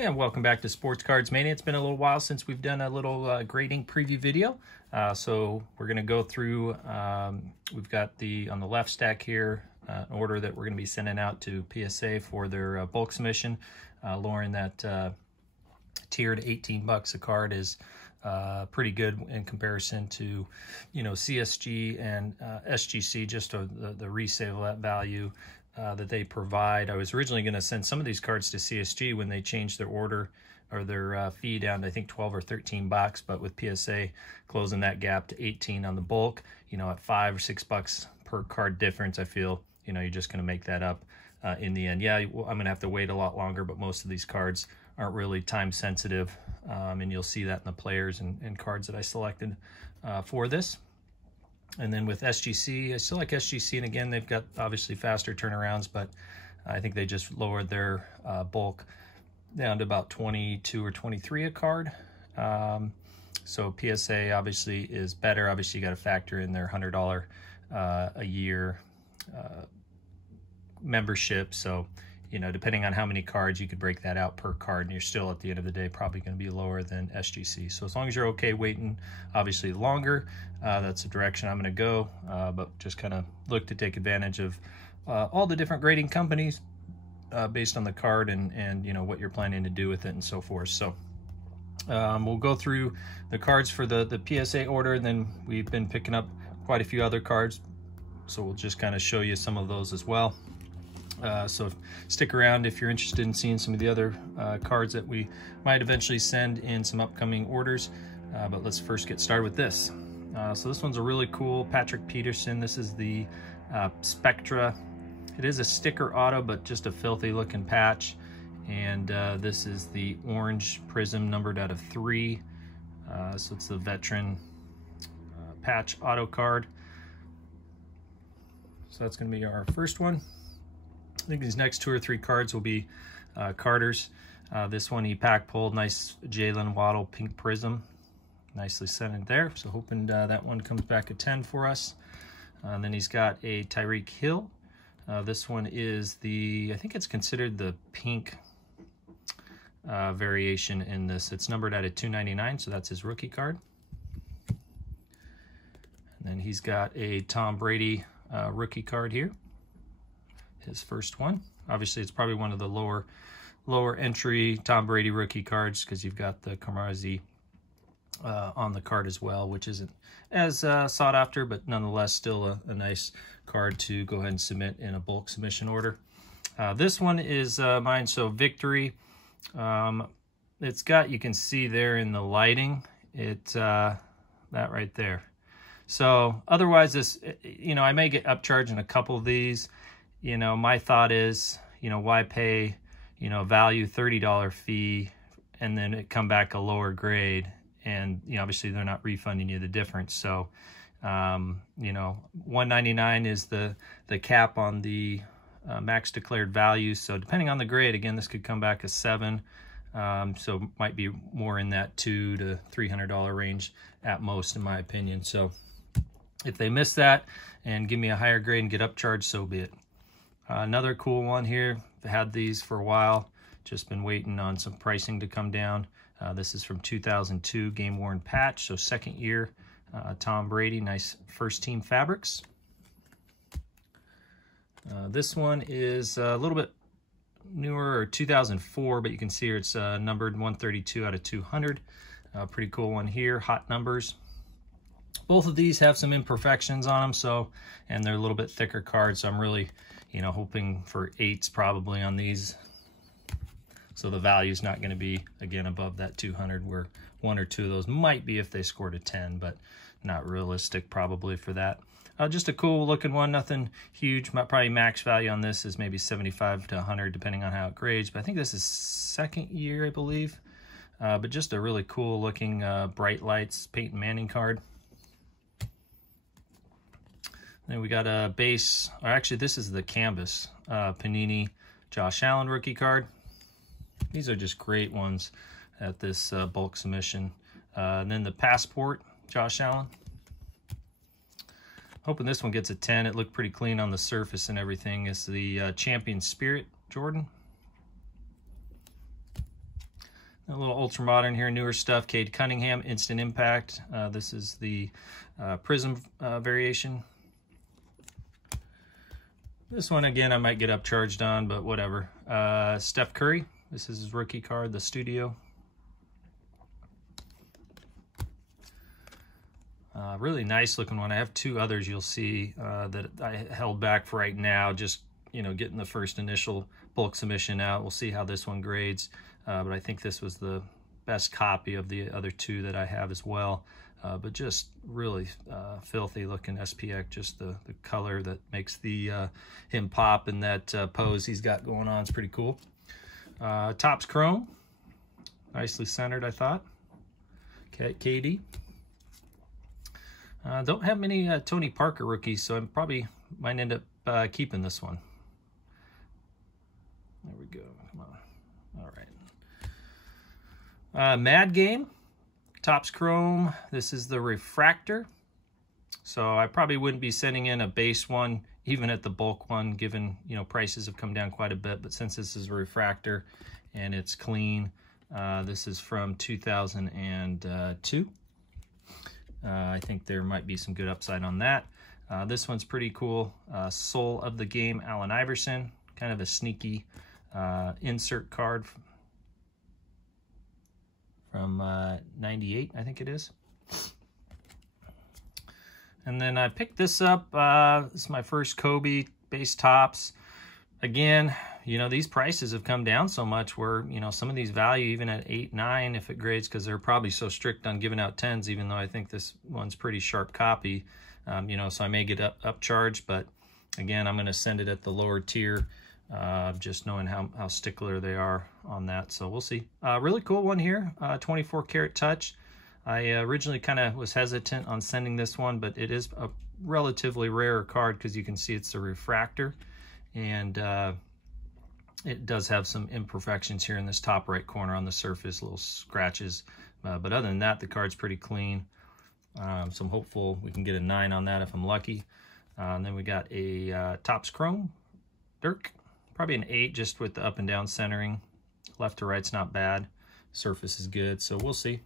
And welcome back to Sports Cards Mania. It's been a little while since we've done a little grading preview video. So we're going to go through, we've got on the left stack here, an order that we're going to be sending out to PSA for their bulk submission. Lauren, that tiered $18 a card is pretty good in comparison to, CSG and SGC, just the resale value that they provide. I was originally going to send some of these cards to CSG when they changed their order or their fee down to, I think, 12 or 13 bucks, but with PSA closing that gap to 18 on the bulk, at $5 or $6 per card difference, I feel, you're just going to make that up in the end. Yeah, I'm going to have to wait a lot longer, but most of these cards aren't really time sensitive, and you'll see that in the players and cards that I selected for this. And then with SGC, I still like SGC, and again, they've got obviously faster turnarounds, but I think they just lowered their bulk down to about 22 or 23 a card. So PSA obviously is better. Obviously, you got to factor in their $100 a year membership. So, depending on how many cards, you could break that out per card, and you're still, at the end of the day, probably going to be lower than SGC. So as long as you're okay waiting, obviously longer, that's the direction I'm going to go. But just kind of look to take advantage of all the different grading companies based on the card and what you're planning to do with it and so forth. So we'll go through the cards for the PSA order, and then we've been picking up quite a few other cards. So we'll just kind of show you some of those as well. So stick around if you're interested in seeing some of the other cards that we might eventually send in some upcoming orders. But let's first get started with this. So this one's a really cool Patrick Peterson. This is the Spectra. It is a sticker auto, but just a filthy looking patch. And this is the orange prism numbered out of 3. So it's the veteran patch auto card. So that's going to be our first one. I think these next 2 or 3 cards will be Carter's. This one he pack pulled, nice Jalen Waddle pink prism, nicely centered there. So hoping that one comes back a 10 for us. And then he's got a Tyreek Hill. This one is I think it's considered the pink variation in this. It's numbered out of 299, so that's his rookie card. And then he's got a Tom Brady rookie card here. His first one. Obviously, it's probably one of the lower entry Tom Brady rookie cards because you've got the Kamarazi on the card as well, which isn't as sought after, but nonetheless still a nice card to go ahead and submit in a bulk submission order. This one is mine. So Victory. It's got, you can see there in the lighting, that right there. So otherwise, this, I may get upcharged in a couple of these. My thought is, why pay, value $30 fee and then it come back a lower grade, and obviously they're not refunding you the difference. So $199 is the cap on the max declared value. So depending on the grade, again, this could come back a 7. So might be more in that $200 to $300 range at most, in my opinion. So if they miss that and give me a higher grade and get upcharged, so be it. Another cool one here. I've had these for a while. Just been waiting on some pricing to come down. This is from 2002 Game Worn patch, so second year. Tom Brady, nice first team fabrics. This one is a little bit newer, or 2004, but you can see here it's numbered 132 out of 200. Pretty cool one here, hot numbers. Both of these have some imperfections on them, and they're a little bit thicker cards, so I'm really, hoping for 8s probably on these. So the value's not going to be, again, above that 200, where 1 or 2 of those might be if they scored a 10, but not realistic probably for that. Just a cool looking one, nothing huge. Probably max value on this is maybe 75 to 100, depending on how it grades. But I think this is second year, I believe. But just a really cool looking Bright Lights Peyton Manning card. Then we got a base, or actually this is the canvas Panini Josh Allen rookie card. These are just great ones at this bulk submission. And then the passport Josh Allen. Hoping this one gets a 10. It looked pretty clean on the surface and everything. It's the Champion Spirit Jordan. A little ultra modern here, newer stuff. Cade Cunningham, Instant Impact. This is the Prism variation. This one, again, I might get upcharged on, but whatever. Steph Curry. This is his rookie card, the Studio. Really nice looking one. I have two others you'll see that I held back for right now, just, you know, getting the first initial bulk submission out. We'll see how this one grades, but I think this was the best copy of the other two that I have as well. But just really filthy looking SPX, just the color that makes the him pop, and that pose he's got going on is pretty cool. Topps Chrome, nicely centered, I thought. Okay, KD. Don't have many Tony Parker rookies, so I probably might end up keeping this one. There we go. Come on. All right. Mad Game, Topps Chrome. This is the Refractor. So I probably wouldn't be sending in a base one, even at the bulk one, given, you know, prices have come down quite a bit. But since this is a Refractor and it's clean, this is from 2002. I think there might be some good upside on that. This one's pretty cool. Soul of the Game, Allen Iverson. Kind of a sneaky insert card from 98, I think it is. And then I picked this up. This is my first Kobe base Topps. Again, you know, these prices have come down so much where, you know, some of these value even at 8, 9 if it grades, because they're probably so strict on giving out 10s, even though I think this one's pretty sharp copy. You know, so I may get upcharged, but again, I'm going to send it at the lower tier, just knowing how stickler they are on that. So we'll see. Really cool one here, 24 karat touch. I originally kind of was hesitant on sending this one, but it is a relatively rare card because you can see it's a Refractor, and it does have some imperfections here in this top right corner on the surface, little scratches. But other than that, the card's pretty clean. So I'm hopeful we can get a 9 on that if I'm lucky. And then we got a Topps Chrome, Dirk. Probably an 8 just with the up and down centering. Left to right's not bad. Surface is good, so we'll see.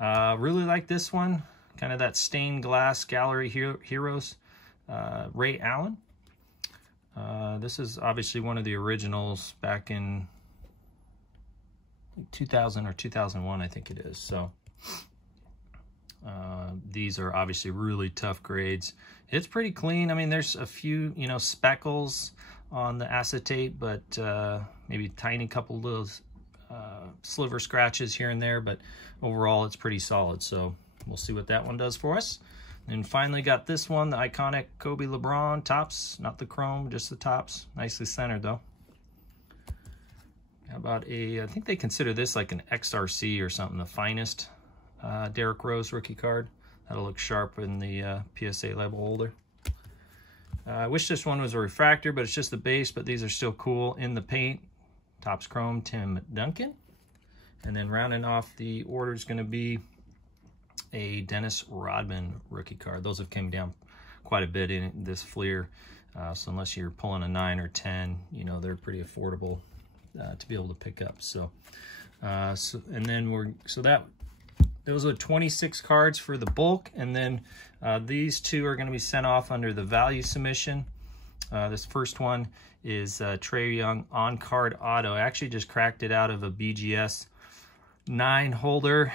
Really like this one. Kind of that stained glass Gallery Heroes. Ray Allen. This is obviously one of the originals back in 2000 or 2001, I think it is. So these are obviously really tough grades. It's pretty clean. I mean, there's a few, you know, speckles on the acetate, but maybe tiny couple little sliver scratches here and there, but overall it's pretty solid. So we'll see what that one does for us. And finally got this one, the iconic Kobe LeBron Topps, not the Chrome, just the Topps. Nicely centered though. How about a, I think they consider this like an XRC or something, the finest Derrick Rose rookie card. That'll look sharp in the PSA label holder. I wish this one was a Refractor, but it's just the base, but these are still cool. In the paint, Topps Chrome, Tim Duncan. And then rounding off the order is going to be a Dennis Rodman rookie card. Those have come down quite a bit in this Fleer. So unless you're pulling a 9 or 10, you know, they're pretty affordable to be able to pick up. So, those are 26 cards for the bulk, and then these two are going to be sent off under the value submission. This first one is Trae Young on-card auto. I actually just cracked it out of a BGS 9 holder.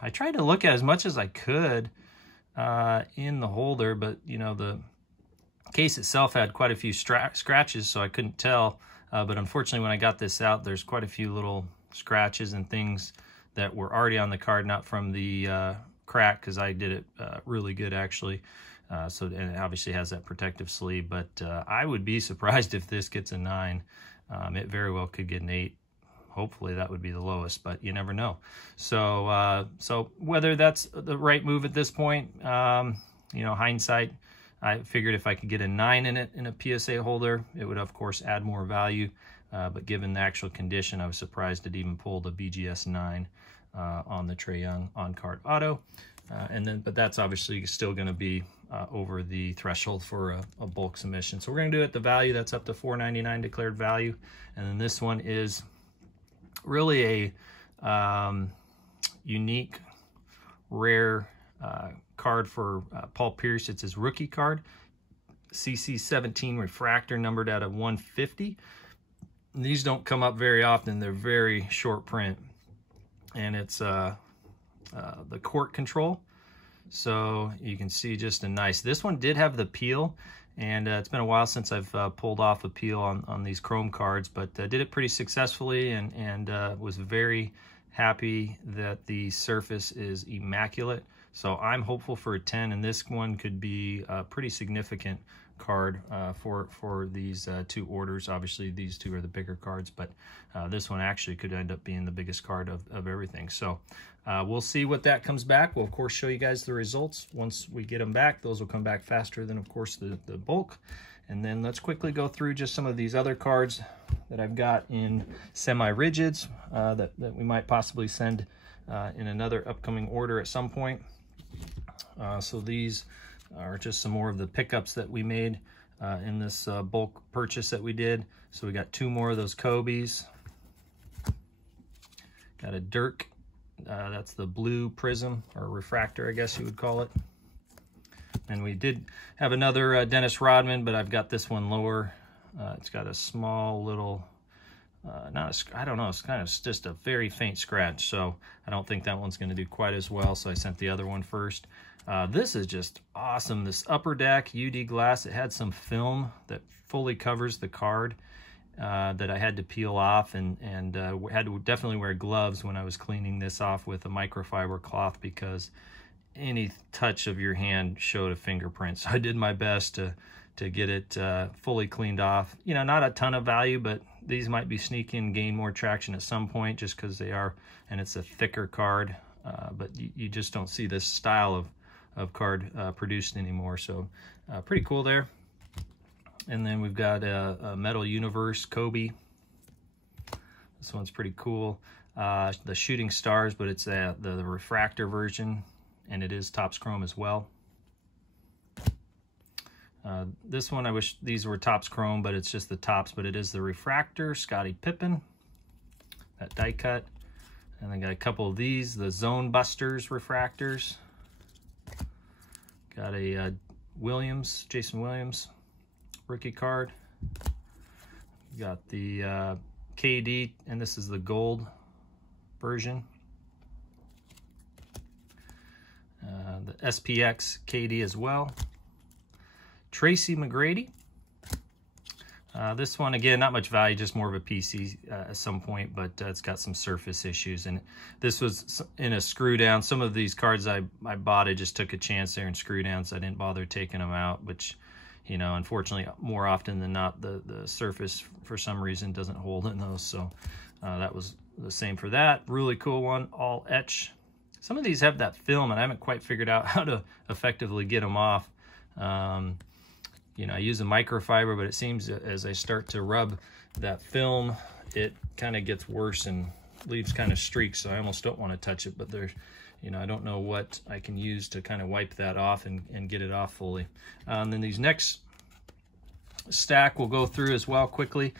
I tried to look at as much as I could in the holder, but you know, the case itself had quite a few scratches, so I couldn't tell. But unfortunately, when I got this out, there's quite a few little scratches and things that were already on the card, not from the crack, because I did it really good actually. And it obviously has that protective sleeve, but I would be surprised if this gets a 9. It very well could get an 8. Hopefully that would be the lowest, but you never know. So so whether that's the right move at this point, you know, hindsight, I figured if I could get a 9 in it in a PSA holder, it would of course add more value. But given the actual condition, I was surprised it even pulled a BGS 9 on the Trae Young on-card auto. But that's obviously still going to be over the threshold for a bulk submission. So we're going to do it at the value. That's up to $4.99 declared value. And then this one is really unique, rare card for Paul Pierce. It's his rookie card. CC17 refractor, numbered out of 150. These don't come up very often. They're very short print. And it's the court control. So you can see just a nice, this one did have the peel, and it's been a while since I've pulled off a peel on these chrome cards, but did it pretty successfully, and was very happy that the surface is immaculate. So I'm hopeful for a 10, and this one could be a pretty significant card for these two orders. Obviously these two are the bigger cards, but this one actually could end up being the biggest card of everything. So we'll see what that comes back. We'll of course show you guys the results once we get them back. Those will come back faster than of course the bulk. And then let's quickly go through just some of these other cards that I've got in semi-rigids that we might possibly send in another upcoming order at some point. So these are just some more of the pickups that we made in this bulk purchase that we did. So we got two more of those Kobe's. Got a Dirk, that's the blue prism or refractor, I guess you would call it. And we did have another Dennis Rodman, but I've got this one lower. It's got a small little, I don't know, it's kind of just a very faint scratch. So I don't think that one's going to do quite as well. So I sent the other one first. This is just awesome. This Upper Deck UD glass, it had some film that fully covers the card that I had to peel off, and had to definitely wear gloves when I was cleaning this off with a microfiber cloth, because any touch of your hand showed a fingerprint. So I did my best to get it fully cleaned off. You know, not a ton of value, but these might be sneaking, gain more traction at some point just because they are, and it's a thicker card. But you just don't see this style of card produced anymore. So pretty cool there. And then we've got a Metal Universe Kobe. This one's pretty cool. The Shooting Stars, but it's the refractor version, and it is Topps Chrome as well. This one, I wish these were Topps Chrome, but it's just the Topps, but it is the refractor, Scottie Pippen, that die cut. And I got a couple of these, the Zone Busters refractors. Got a Williams, Jason Williams rookie card. Got the KD, and this is the gold version. The SPX KD as well. Tracy McGrady. This one, again, not much value, just more of a PC at some point, but it's got some surface issues. And this was in a screw down. Some of these cards I bought, I just took a chance there and screw down, so I didn't bother taking them out, which, you know, unfortunately, more often than not, the surface, for some reason, doesn't hold in those. So that was the same for that. Really cool one, all etch. Some of these have that film, and I haven't quite figured out how to effectively get them off. You know, I use a microfiber, but it seems as I start to rub that film, it kind of gets worse and leaves kind of streaks. So I almost don't want to touch it, but there's, you know, I don't know what I can use to kind of wipe that off and get it off fully. And then these next stack we'll go through as well quickly.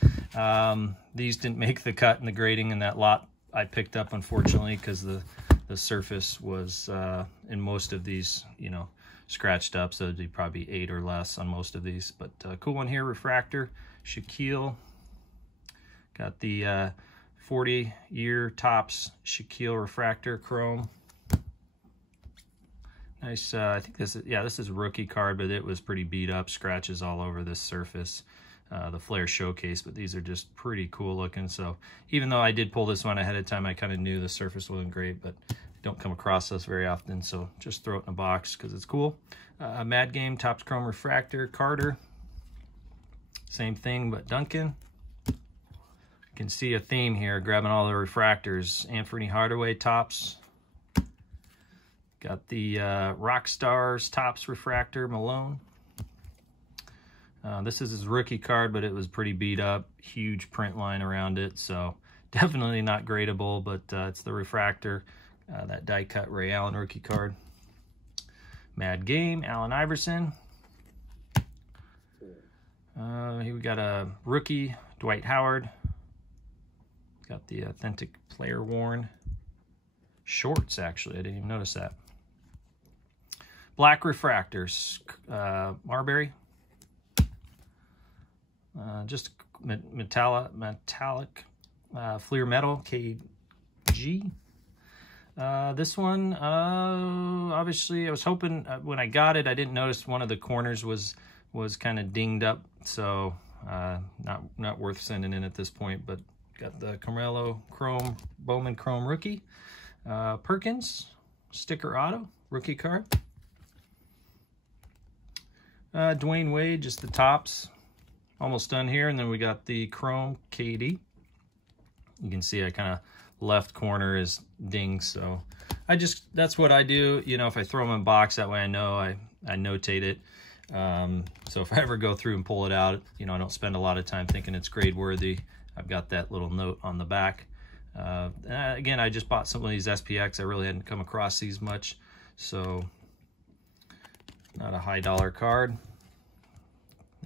These didn't make the cut in the grading in that lot I picked up, unfortunately, because the surface was in most of these, you know, scratched up, so it'd be probably 8 or less on most of these. But cool one here, refractor, Shaquille. Got the 40-year Topps Shaquille refractor chrome. Nice. I think this is a rookie card, but it was pretty beat up, scratches all over this surface. The Flair Showcase, but these are just pretty cool looking. So even though I did pull this one ahead of time, I kind of knew the surface wasn't great, but don't come across those very often, so just throw it in a box because it's cool. Mad Game Topps Chrome refractor, Carter. Same thing, but Duncan. You can see a theme here, grabbing all the refractors. Anthony Hardaway Topps. Got the Rock Stars Topps refractor, Malone. This is his rookie card, but it was pretty beat up. Huge print line around it, so definitely not gradable, but it's the refractor. That die cut Ray Allen rookie card. Mad Game, Allen Iverson. Here we got a rookie, Dwight Howard. Got the authentic player worn shorts, actually. I didn't even notice that. Black refractors, Marbury. Just metallic Fleer metal, KG. This one, obviously, I was hoping when I got it, I didn't notice one of the corners was kind of dinged up, so not worth sending in at this point. But got the Carmelo Chrome, Bowman Chrome rookie, Perkins sticker auto rookie card, Dwayne Wade, just the tops, almost done here, and then we got the Chrome KD. You can see I kind of left corner is dinged, so that's what I do. You know, if I throw them in a box, that way I know I notate it. So if I ever go through and pull it out, you know, I don't spend a lot of time thinking it's grade worthy. I've got that little note on the back. Again, I just bought some of these SPX. I really hadn't come across these much, so not a high dollar card.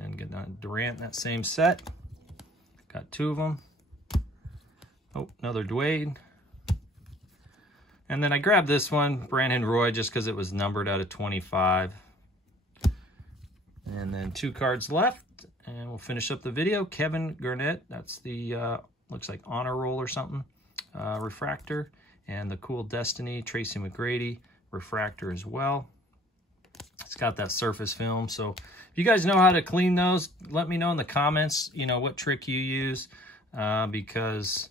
And get Durant in that same set. Got 2 of them. Oh, another Dwayne. And then I grabbed this one, Brandon Roy, just because it was numbered out of 25. And then 2 cards left, and we'll finish up the video. Kevin Garnett, that's the, looks like honor roll or something, refractor. And the Cool Destiny, Tracy McGrady, refractor as well. It's got that surface film. So if you guys know how to clean those, let me know in the comments, you know, what trick you use, because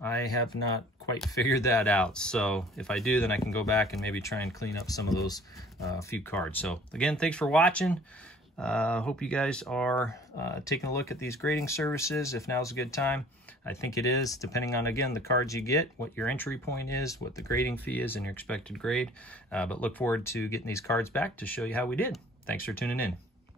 I have not quite figured that out. So if I do, then I can go back and maybe try and clean up some of those few cards. So again, thanks for watching. Hope you guys are taking a look at these grading services. If now's a good time, I think it is, depending on, again, the cards you get, what your entry point is, what the grading fee is, and your expected grade. But look forward to getting these cards back to show you how we did. Thanks for tuning in.